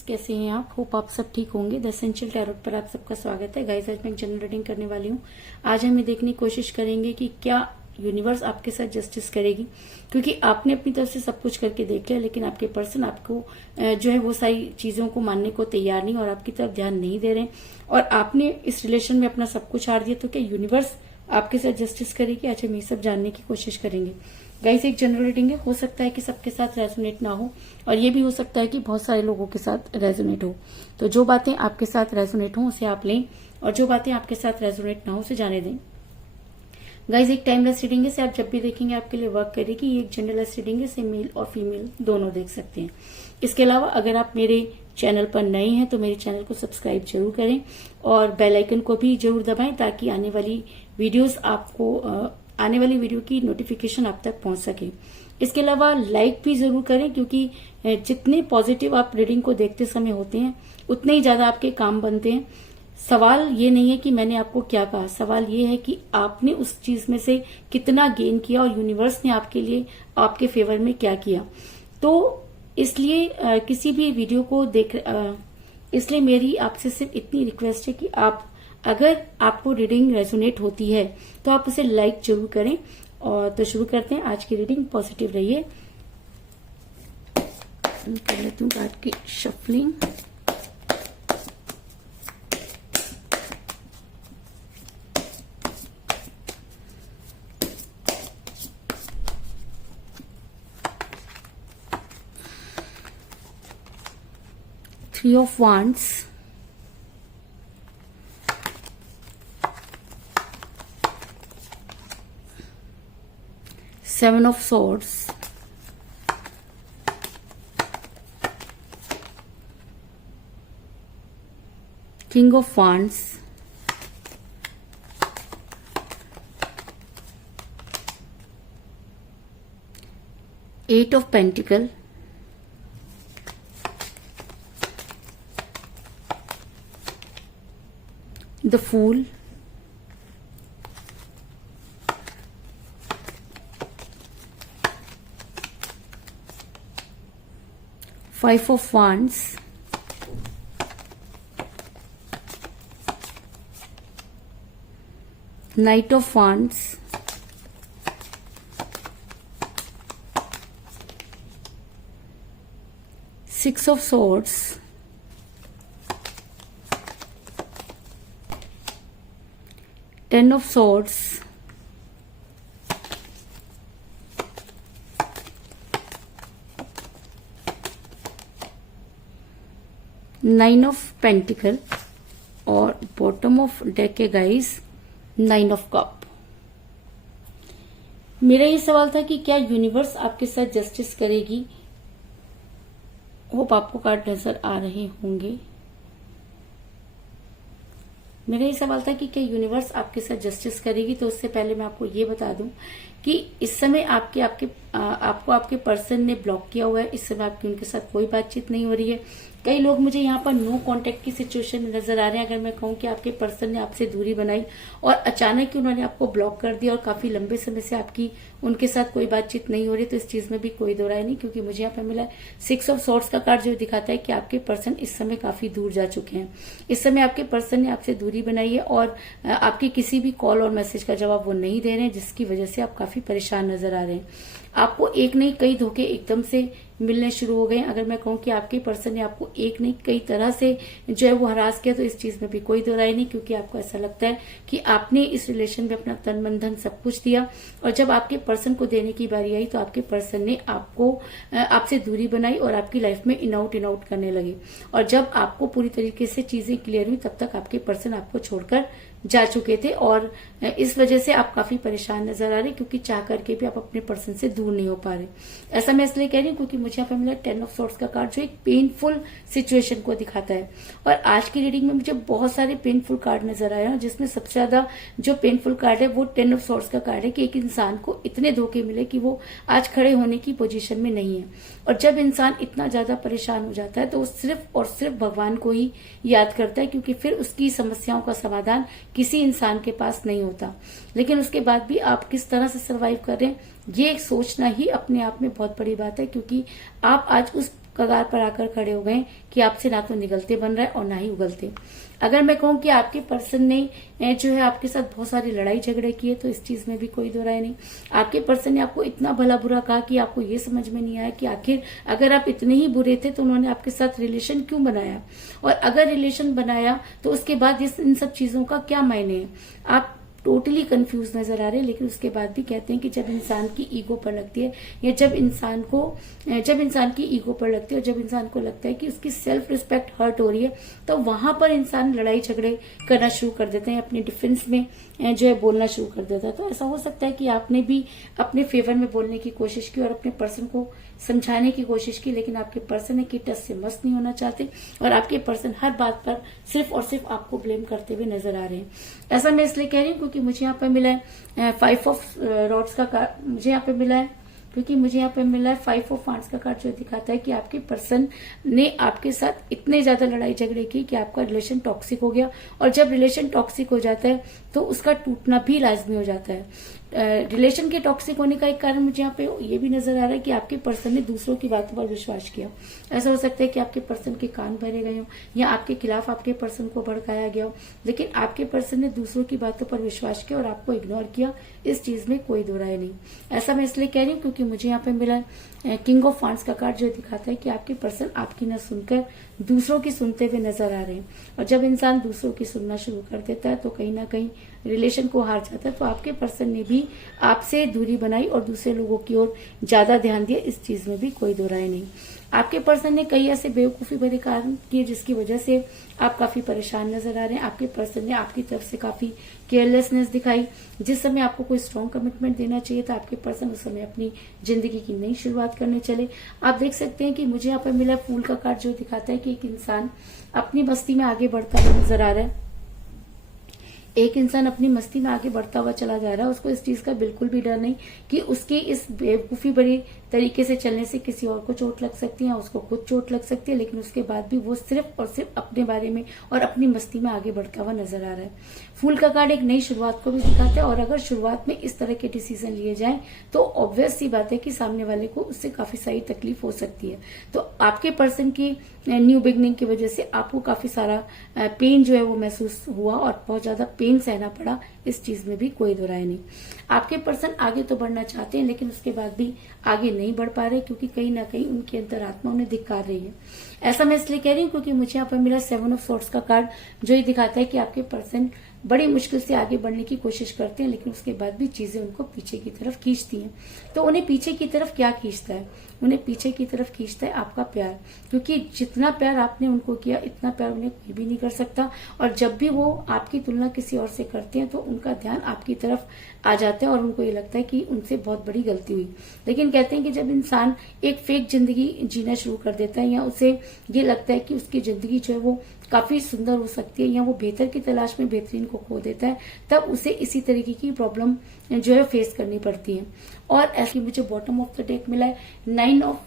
Guys, कैसे हैं आप? होप आप सब ठीक होंगे। द एसेंशियल टैरोट पर आप सबका स्वागत है। गाइस, आज मैं एक जनरल रीडिंग करने वाली हूँ। आज हम ये देखने की कोशिश करेंगे कि क्या यूनिवर्स आपके साथ जस्टिस करेगी, क्योंकि आपने अपनी तरफ से सब कुछ करके देख लिया, लेकिन आपके पर्सन आपको जो है वो सारी चीजों को मानने को तैयार नहीं और आपकी तरफ ध्यान नहीं दे रहे, और आपने इस रिलेशन में अपना सब कुछ हार दिया। तो क्या यूनिवर्स आपके साथ जस्टिस करेगी? आज हम ये सब जानने की कोशिश करेंगे। गाइस, एक जनरल रीडिंग है, हो सकता है कि सबके साथ रेजोनेट ना हो, और ये भी हो सकता है कि बहुत सारे लोगों के साथ रेजोनेट हो। तो जो बातें आपके साथ रेजोनेट हो उसे आप लें, और जो बातें आपके साथ रेजोनेट ना हो उसे जाने दें। गाइस, एक टाइमलेस रीडिंग है, आप जब भी देखेंगे आपके लिए वर्क करेगी। ये एक जनरलेस रीडिंग है, से मेल और फीमेल दोनों देख सकते हैं। इसके अलावा अगर आप मेरे चैनल पर नए हैं तो मेरे चैनल को सब्सक्राइब जरूर करें और बेल आइकन को भी जरूर दबाएं, ताकि आने वाली वीडियो की नोटिफिकेशन आप तक पहुंच सके। इसके अलावा लाइक भी जरूर करें, क्योंकि जितने पॉजिटिव आप रीडिंग को देखते समय होते हैं उतने ही ज्यादा आपके काम बनते हैं। सवाल ये नहीं है कि मैंने आपको क्या कहा, सवाल ये है कि आपने उस चीज में से कितना गेन किया और यूनिवर्स ने आपके लिए आपके फेवर में क्या किया। तो इसलिए किसी भी वीडियो को इसलिए मेरी आपसे सिर्फ इतनी रिक्वेस्ट है कि आप, अगर आपको रीडिंग रेजोनेट होती है तो आप उसे लाइक जरूर करें। और तो शुरू करते हैं आज की रीडिंग। पॉजिटिव रहिए। कर लेती हूँ कार्ड की shuffling. Three of Wands, Seven of Swords, King of Wands, Eight of Pentacles, the Fool, Five of Wands, Knight of Wands, Six of Swords, Ten of Swords, Nine of Pentacles, और bottom of deck है guys, nine of cup. मेरा ये सवाल था कि क्या universe आपके साथ जस्टिस करेगी। होप आपको कार्ड नजर आ रहे होंगे। मेरा ये सवाल था कि क्या यूनिवर्स आपके साथ जस्टिस करेगी। तो उससे पहले मैं आपको ये बता दूं कि इस समय आपको आपके पर्सन ने ब्लॉक किया हुआ है। इस समय आपकी उनके साथ कोई बातचीत नहीं हो रही है। कई लोग मुझे यहाँ पर नो कांटेक्ट की सिचुएशन में नजर आ रहे हैं। अगर मैं कहूँ कि आपके पर्सन ने आपसे दूरी बनाई और अचानक ही उन्होंने आपको ब्लॉक कर दिया और काफी लंबे समय से आपकी उनके साथ कोई बातचीत नहीं हो रही, तो इस चीज में भी कोई दो राय नहीं, क्योंकि मुझे यहाँ पर मिला सिक्स ऑफ सॉर्ड्स का कार्ड, जो दिखाता है कि आपके पर्सन इस समय काफी दूर जा चुके हैं। इस समय आपके पर्सन ने आपसे दूरी बनाई है और आपकी किसी भी कॉल और मैसेज का जवाब वो नहीं दे रहे हैं, जिसकी वजह से आप काफी परेशान नजर आ रहे हैं। आपको एक नहीं कई धोखे एकदम से मिलने शुरू हो गए। अगर मैं कहूँ कि आपके पर्सन ने आपको एक नहीं कई तरह से जो है वो हरास किया, तो इस चीज में भी कोई दो राय नहीं, क्योंकि आपको ऐसा लगता है कि आपने इस रिलेशन में अपना तन मन धन सब कुछ दिया, और जब आपके पर्सन को देने की बारी आई तो आपके पर्सन ने आपसे दूरी बनाई और आपकी लाइफ में इन आउट करने लगे। और जब आपको पूरी तरीके से चीजें क्लियर हुई, तब तक आपके पर्सन आपको छोड़कर जा चुके थे, और इस वजह से आप काफी परेशान नजर आ रहे, क्योंकि चाह करके भी आप अपने पर्सन से दूर नहीं हो पा रहे। ऐसा मैं इसलिए कह रही हूँ क्योंकि मुझे यहाँ पे मिला टेन ऑफ सॉर्ड्स का कार्ड, जो एक पेनफुल सिचुएशन को दिखाता है। और आज की रीडिंग में मुझे बहुत सारे पेनफुल कार्ड नजर आए हैं, जिसमें सबसे ज्यादा जो पेनफुल कार्ड है वो टेन ऑफ सॉर्ड्स का कार्ड है, कि एक इंसान को इतने धोखे मिले कि वो आज खड़े होने की पोजीशन में नहीं है। और जब इंसान इतना ज्यादा परेशान हो जाता है तो वो सिर्फ और सिर्फ भगवान को ही याद करता है, क्योंकि फिर उसकी समस्याओं का समाधान किसी इंसान के पास नहीं होता। लेकिन उसके बाद भी आप किस तरह से सरवाइव कर रहे हैं, ये सोचना ही अपने आप में बहुत बड़ी बात है, क्योंकि आप आज उस कगार पर आकर खड़े हो गए कि आपसे ना तो निगलते बन रहा है और ना ही उगलते। अगर मैं कहूँ कि आपके पर्सन ने जो है आपके साथ बहुत सारी लड़ाई झगड़े किए, तो इस चीज में भी कोई दो राय नहीं। आपके पर्सन ने आपको इतना भला बुरा कहा कि आपको ये समझ में नहीं आया कि आखिर अगर आप इतने ही बुरे थे तो उन्होंने आपके साथ रिलेशन क्यों बनाया, और अगर रिलेशन बनाया तो उसके बाद इन सब चीजों का क्या मायने है। आप टोटली कंफ्यूज नजर आ रहे हैं। लेकिन उसके बाद भी कहते हैं कि जब इंसान की ईगो पर लगती है, या जब इंसान की ईगो पर लगती है और जब इंसान को लगता है कि उसकी सेल्फ रिस्पेक्ट हर्ट हो रही है, तो वहां पर इंसान लड़ाई झगड़े करना शुरू कर देते हैं, अपने डिफेंस में जो है बोलना शुरू कर देता है। तो ऐसा हो सकता है कि आपने भी अपने फेवर में बोलने की कोशिश की और अपने पर्सन को समझाने की कोशिश की, लेकिन आपके पर्सन है कि टस से मस नहीं होना चाहते और आपके पर्सन हर बात पर सिर्फ और सिर्फ आपको ब्लेम करते हुए नजर आ रहे हैं। ऐसा मैं इसलिए कह रही हूँ क्योंकि मुझे यहाँ पे मिला है 5 ऑफ रॉड्स का कार्ड, मुझे यहाँ पे मिला है क्योंकि मुझे यहाँ पे मिला है 5 ऑफ वांड्स का कार्ड, जो दिखाता है कि आपके पर्सन ने आपके साथ इतने ज्यादा लड़ाई झगड़े की कि आपका रिलेशन टॉक्सिक हो गया। और जब रिलेशन टॉक्सिक हो जाता है तो उसका टूटना भी लाजमी हो जाता है। रिलेशन के टॉक्सिक होने का एक कारण मुझे यहाँ पे ये भी नजर आ रहा है कि आपके पर्सन ने दूसरों की बातों पर विश्वास किया। ऐसा हो सकता है कि आपके पर्सन के कान भरे गए हो या आपके खिलाफ आपके पर्सन को भड़काया गया हो, लेकिन आपके पर्सन ने दूसरों की बातों पर विश्वास किया और आपको इग्नोर किया। इस चीज में कोई दो राय नहीं। ऐसा मैं इसलिए कह रही हूँ क्योंकि मुझे यहाँ पे मिला है किंग ऑफ वांड्स का कार्ड, जो दिखाता है कि आपके पर्सन आपकी न सुनकर दूसरों की सुनते हुए नजर आ रहे हैं। और जब इंसान दूसरों की सुनना शुरू कर देता है तो कहीं ना कहीं रिलेशन को हार जाता है। तो आपके पर्सन ने भी आपसे दूरी बनाई और दूसरे लोगों की ओर ज्यादा ध्यान दिया। इस चीज में भी कोई दो राय नहीं। आपके पर्सन ने कई ऐसे बेवकूफी भरे कारण किए जिसकी वजह से आप काफी परेशान नजर आ रहे हैं। आपके पर्सन ने आपकी तरफ से काफी केयरलेसनेस दिखाई। जिस समय आपको कोई स्ट्रॉन्ग कमिटमेंट देना चाहिए था, आपके पर्सन उस समय अपनी जिंदगी की नई शुरुआत करने चले। आप देख सकते हैं कि मुझे यहाँ पर मिला फूल का कार्ड, जो दिखाता है कि एक इंसान अपनी मस्ती में आगे बढ़ता हुआ नजर आ रहा है। एक इंसान अपनी मस्ती में आगे बढ़ता हुआ चला जा रहा है। उसको इस चीज का बिल्कुल भी डर नहीं कि उसके इस बेवकूफी भरी तरीके से चलने से किसी और को चोट लग सकती है, उसको खुद चोट लग सकती है। लेकिन उसके बाद भी वो सिर्फ और सिर्फ अपने बारे में और अपनी मस्ती में आगे बढ़ता हुआ नजर आ रहा है। फूल का कार्ड एक नई शुरुआत को भी दिखाता है, और अगर शुरुआत में इस तरह के डिसीजन लिए जाएं तो ऑब्वियस सी बात है कि सामने वाले को उससे काफी सारी तकलीफ हो सकती है। तो आपके पर्सन की न्यू बिगनिंग की वजह से आपको काफी सारा पेन जो है वो महसूस हुआ और बहुत ज्यादा पेन सहना पड़ा। इस चीज में भी कोई दो राय नहीं। आपके पर्सन आगे तो बढ़ना चाहते हैं, लेकिन उसके बाद भी आगे नहीं बढ़ पा रहे क्योंकि कहीं ना कहीं उनकी अंतरात्मा उन्हें धिक्कार रही है। ऐसा मैं इसलिए कह रही हूँ क्योंकि मुझे यहाँ पर मिला 7 ऑफ सॉर्ड्स का कार्ड, जो ये दिखाता है कि आपके पर्सन बड़ी मुश्किल से आगे बढ़ने की कोशिश करते हैं, लेकिन उसके बाद भी चीजें उनको पीछे की तरफ खींचती हैं। तो उन्हें पीछे की तरफ क्या खींचता है? उन्हें पीछे की तरफ खींचता है आपका प्यार, क्योंकि जितना प्यार आपने उनको किया इतना प्यार उन्हें कोई भी नहीं कर सकता। और जब भी वो आपकी तुलना किसी और से करते हैं तो उनका ध्यान आपकी तरफ आ जाता है और उनको ये लगता है कि उनसे बहुत बड़ी गलती हुई। लेकिन कहते हैं कि जब इंसान एक फेक जिंदगी जीना शुरू कर देता है या उसे ये लगता है कि उसकी जिंदगी जो है वो काफी सुंदर हो सकती है या वो बेहतर की तलाश में बेहतरीन को खो देता है, तब उसे इसी तरीके की प्रॉब्लम जो है फेस करनी पड़ती है। और ऐसे मुझे बॉटम ऑफ द डेक मिला है 9 ऑफ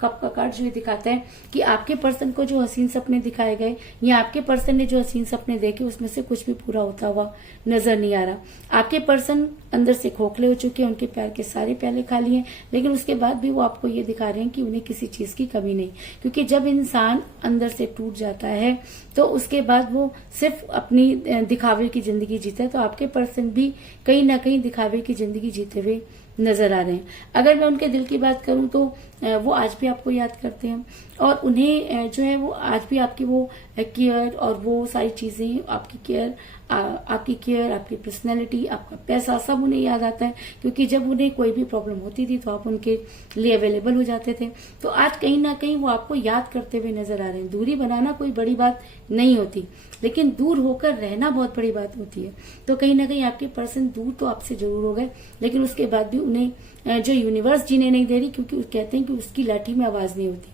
कप का कार्ड, जो ये दिखाता है कि आपके पर्सन को जो हसीन सपने दिखाए गए या आपके पर्सन ने जो हसीन सपने देखे उसमें से कुछ भी पूरा होता हुआ नजर नहीं आ रहा। आपके पर्सन अंदर से खोखले हो चुके हैं, उनके प्यार के सारे प्याले खाली हैं, लेकिन उसके बाद भी वो आपको ये दिखा रहे हैं कि उन्हें किसी चीज की कमी नहीं। क्योंकि जब इंसान अंदर से टूट जाता है तो उसके बाद वो सिर्फ अपनी दिखावे की जिंदगी जीता है। तो आपके पर्सन भी कहीं ना कहीं दिखावे की जिंदगी जीते हुए नजर आ रहे हैं। अगर मैं उनके दिल की बात करूं तो वो आज भी आपको याद करते हैं और उन्हें जो है वो आज भी आपकी वो केयर और वो सारी चीजें, आपकी केयर, आपकी पर्सनैलिटी, आपका पैसा, सब उन्हें याद आता है। क्योंकि जब उन्हें कोई भी प्रॉब्लम होती थी तो आप उनके लिए अवेलेबल हो जाते थे। तो आज कहीं ना कहीं वो आपको याद करते हुए नजर आ रहे हैं। दूरी बनाना कोई बड़ी बात नहीं होती, लेकिन दूर होकर रहना बहुत बड़ी बात होती है। तो कहीं ना कहीं आपके पर्सन दूर तो आपसे जरूर हो गए, लेकिन उसके बाद भी उन्हें जो यूनिवर्स जीने नहीं दे रही, क्योंकि कहते हैं कि उसकी लाठी में आवाज नहीं होती,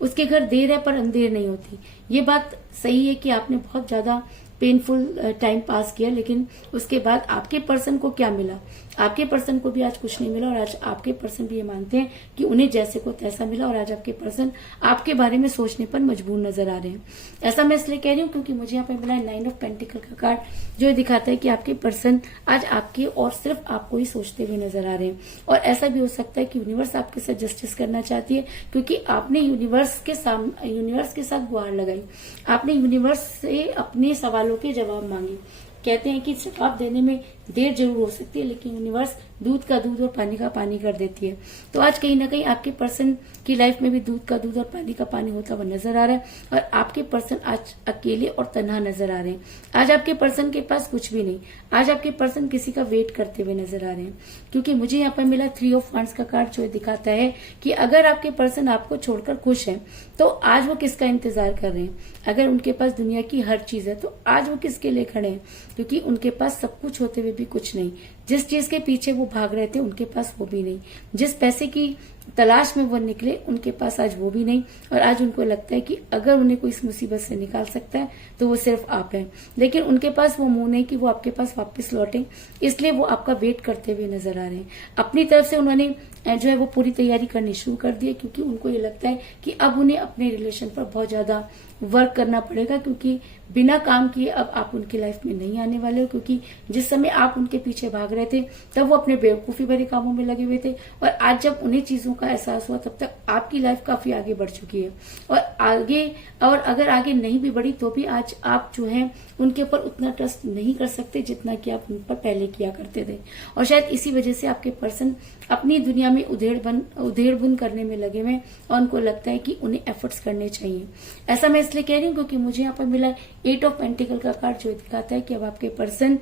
उसके घर देर है पर अंधेर नहीं होती। ये बात सही है कि आपने बहुत ज्यादा पेनफुल टाइम पास किया, लेकिन उसके बाद आपके पर्सन को क्या मिला? आपके पर्सन को भी आज कुछ नहीं मिला और आज आपके पर्सन भी ये मानते हैं कि उन्हें जैसे को तैसा मिला और आज आपके पर्सन आपके बारे में सोचने पर मजबूर नजर आ रहे हैं। ऐसा मैं इसलिए कह रही हूँ क्योंकि मुझे यहाँ पे मिला है 9 ऑफ पेंटिकल का कार्ड, जो दिखाता है कि आपके पर्सन आज आपके और सिर्फ आपको ही सोचते हुए नजर आ रहे हैं। और ऐसा भी हो सकता है कि यूनिवर्स आपके साथ जस्टिस करना चाहती है क्योंकि आपने यूनिवर्स के साथ गुहार लगाई, आपने यूनिवर्स से अपने सवालों के जवाब मांगे। कहते हैं कि जवाब देने में देर जरूर हो सकती है, लेकिन यूनिवर्स दूध का दूध और पानी का पानी कर देती है। तो आज कहीं ना कहीं आपके पर्सन की लाइफ में भी दूध का दूध और पानी का पानी होता हुआ नजर आ रहा है और आपके पर्सन आज अकेले और तन्हा नजर आ रहे हैं। आज आपके पर्सन के पास कुछ भी नहीं, आज आपके पर्सन किसी का वेट करते हुए नजर आ रहे हैं क्योंकि मुझे यहाँ पर मिला 3 ऑफ वांड्स का कार्ड, जो दिखाता है कि अगर आपके पर्सन आपको छोड़कर खुश है तो आज वो किसका इंतजार कर रहे हैं। अगर उनके पास दुनिया की हर चीज है तो आज वो किसके लिए खड़े हैं, क्योंकि उनके पास सब कुछ होते हुए भी कुछ नहीं। जिस चीज के पीछे वो भाग रहे थे उनके पास वो भी नहीं, जिस पैसे की तलाश में वो निकले उनके पास आज वो भी नहीं। और आज उनको लगता है कि अगर उन्हें कोई इस मुसीबत से निकाल सकता है तो वो सिर्फ आप हैं, लेकिन उनके पास वो मुंह नहीं कि वो आपके पास वापस लौटे, इसलिए वो आपका वेट करते हुए नजर आ रहे हैं। अपनी तरफ से उन्होंने जो है वो पूरी तैयारी करनी शुरू कर दी है क्योंकि उनको ये लगता है कि अब उन्हें अपने रिलेशन पर बहुत ज्यादा वर्क करना पड़ेगा, क्योंकि बिना काम किए अब आप उनकी लाइफ में नहीं आने वाले हो। क्योंकि जिस समय आप उनके पीछे भाग रहे थे तब वो अपने बेवकूफी भरे कामों में लगे हुए थे और आज जब उन्हें चीजों का एहसास हुआ तब तक आपकी लाइफ काफी आगे बढ़ चुकी है। और अगर आगे नहीं भी बढ़ी तो भी आज आप जो है उनके ऊपर उतना ट्रस्ट नहीं कर सकते जितना कि आप उन पर पहले किया करते थे। और शायद इसी वजह से आपके पर्सन अपनी दुनिया में उधेड़ बुन करने में लगे हुए और उनको लगता है कि उन्हें एफर्ट्स करने चाहिए। ऐसा मैं इसलिए कह रही हूँ क्योंकि मुझे यहाँ पर मिला 8 ऑफ पेंटिकल का कार्ड, जो दिखाता है कि अब आपके पर्सन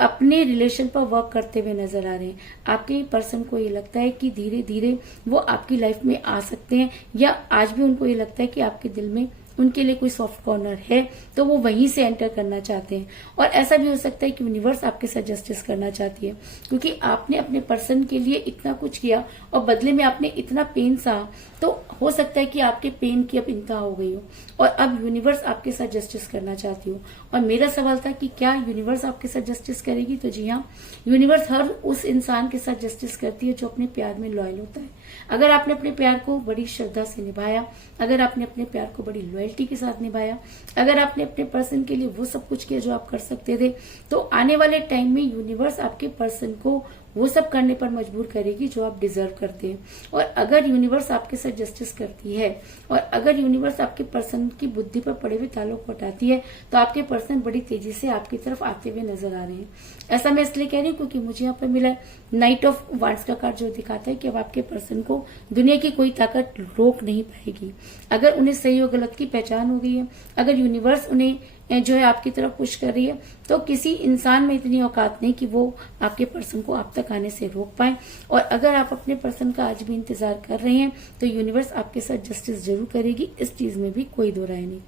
अपने रिलेशन पर वर्क करते हुए नजर आ रहे हैं। आपके पर्सन को ये लगता है कि धीरे धीरे वो आपकी लाइफ में आ सकते हैं, या आज भी उनको ये लगता है कि आपके दिल में उनके लिए कोई सॉफ्ट कॉर्नर है तो वो वहीं से एंटर करना चाहते हैं। और ऐसा भी हो सकता है कि यूनिवर्स आपके साथ जस्टिस करना चाहती है क्योंकि आपने अपने पर्सन के लिए इतना कुछ किया और बदले में आपने इतना पेन सहा, तो हो सकता है कि आपके पेन की अब इंतहा हो गई हो और अब यूनिवर्स आपके साथ जस्टिस करना चाहती हो। और मेरा सवाल था कि क्या यूनिवर्स आपके साथ जस्टिस करेगी, तो जी हाँ, यूनिवर्स हर उस इंसान के साथ जस्टिस करती है जो अपने प्यार में लॉयल होता है। अगर आपने अपने प्यार को बड़ी श्रद्धा से निभाया, अगर आपने अपने प्यार को बड़ी लॉयल्टी के साथ निभाया, अगर आपने अपने पर्सन के लिए वो सब कुछ किया जो आप कर सकते थे, तो आने वाले टाइम में यूनिवर्स आपके पर्सन को वो सब करने पर मजबूर करेगी जो आप डिजर्व करते हैं। और अगर यूनिवर्स आपके साथ जस्टिस करती है और अगर यूनिवर्स आपके पर्सन की बुद्धि पर पड़े हुए तालों को हटाती है तो आपके पर्सन बड़ी तेजी से आपकी तरफ आते हुए नजर आ रहे हैं। ऐसा मैं इसलिए कह रही हूँ क्योंकि मुझे यहाँ पर मिला नाइट ऑफ वांड्स का कार्ड, जो दिखाता है कि अब आपके पर्सन को दुनिया की कोई ताकत रोक नहीं पाएगी। अगर उन्हें सही और गलत की पहचान हो गई है, अगर यूनिवर्स उन्हें जो है आपकी तरफ पुश कर रही है, तो किसी इंसान में इतनी औकात नहीं कि वो आपके पर्सन को आप तक आने से रोक पाए। और अगर आप अपने पर्सन का आज भी इंतजार कर रहे हैं तो यूनिवर्स आपके साथ जस्टिस जरूर करेगी, इस चीज में भी कोई दो राय नहीं।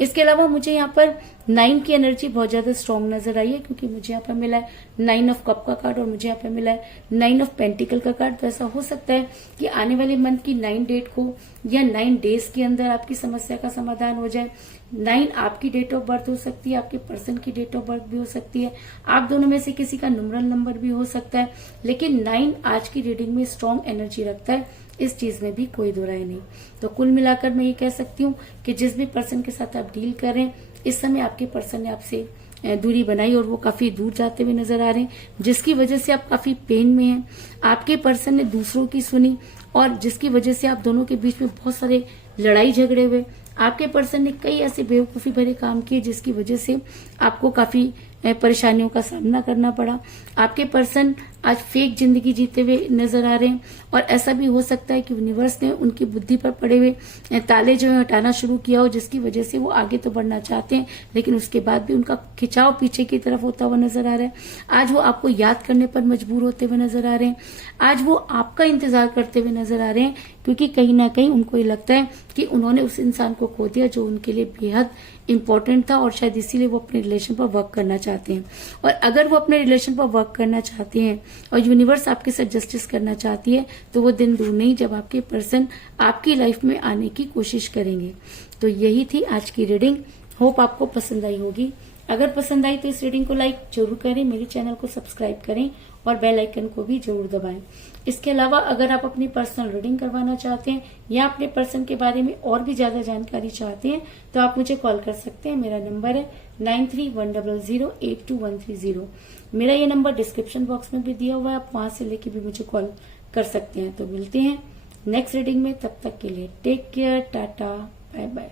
इसके अलावा मुझे यहाँ पर 9 की एनर्जी बहुत ज्यादा स्ट्रांग नजर आई है क्योंकि मुझे यहाँ पर मिला है 9 ऑफ कप का कार्ड और मुझे यहाँ पर मिला है 9 ऑफ पेंटिकल का कार्ड। तो ऐसा हो सकता है कि आने वाले मंथ की 9 डेट को या 9 डेज के अंदर आपकी समस्या का समाधान हो जाए। 9 आपकी डेट ऑफ बर्थ हो सकती है, आपके पर्सन की डेट ऑफ बर्थ भी हो सकती है, आप दोनों में से किसी का न्यूमरल नंबर भी हो सकता है, लेकिन 9 आज की रीडिंग में स्ट्रांग एनर्जी रखता है, इस चीज में भी कोई दो राय नहीं। तो कुल मिलाकर मैं ये कह सकती हूँ कि जिस भी पर्सन के साथ आप डील कर रहे हैं, इस समय आपके पर्सन ने आपसे दूरी बनाई और वो काफी दूर जाते हुए नजर आ रहे हैं, जिसकी वजह से आप काफी पेन में हैं। आपके पर्सन ने दूसरों की सुनी और जिसकी वजह से आप दोनों के बीच में बहुत सारे लड़ाई झगड़े हुए। आपके पर्सन ने कई ऐसे बेवकूफी भरे काम किए जिसकी वजह से आपको काफी परेशानियों का सामना करना पड़ा। आपके पर्सन आज फेक जिंदगी जीते हुए नजर आ रहे हैं और ऐसा भी हो सकता है कि यूनिवर्स ने उनकी बुद्धि पर पड़े हुए ताले जो है हटाना शुरू किया हो, जिसकी वजह से वो आगे तो बढ़ना चाहते हैं लेकिन उसके बाद भी उनका खिंचाव पीछे की तरफ होता हुआ नजर आ रहा है। आज वो आपको याद करने पर मजबूर होते हुए नजर आ रहे हैं, आज वो आपका इंतजार करते हुए नजर आ रहे हैं क्योंकि कहीं ना कहीं उनको ये लगता है कि उन्होंने उस इंसान को खो दिया जो उनके लिए बेहद इंपॉर्टेंट था और शायद इसीलिए वो अपने रिलेशन पर वर्क करना चाहते हैं। और अगर वो अपने रिलेशन पर वर्क करना चाहते हैं और यूनिवर्स आपके साथ जस्टिस करना चाहती है तो वो दिन दूर नहीं जब आपके पर्सन आपकी लाइफ में आने की कोशिश करेंगे। तो यही थी आज की रीडिंग, होप आपको पसंद आई होगी। अगर पसंद आई तो इस रीडिंग को लाइक जरूर करें, मेरे चैनल को सब्सक्राइब करें और बेल आइकन को भी जरूर दबाएं। इसके अलावा अगर आप अपनी पर्सनल रीडिंग करवाना चाहते हैं या अपने पर्सन के बारे में और भी ज्यादा जानकारी चाहते हैं तो आप मुझे कॉल कर सकते हैं। मेरा नंबर है 9310082130। मेरा ये नंबर डिस्क्रिप्शन बॉक्स में भी दिया हुआ है, आप वहां से लेके भी मुझे कॉल कर सकते हैं। तो मिलते हैं नेक्स्ट रीडिंग में, तब तक के लिए take care, tata, bye bye.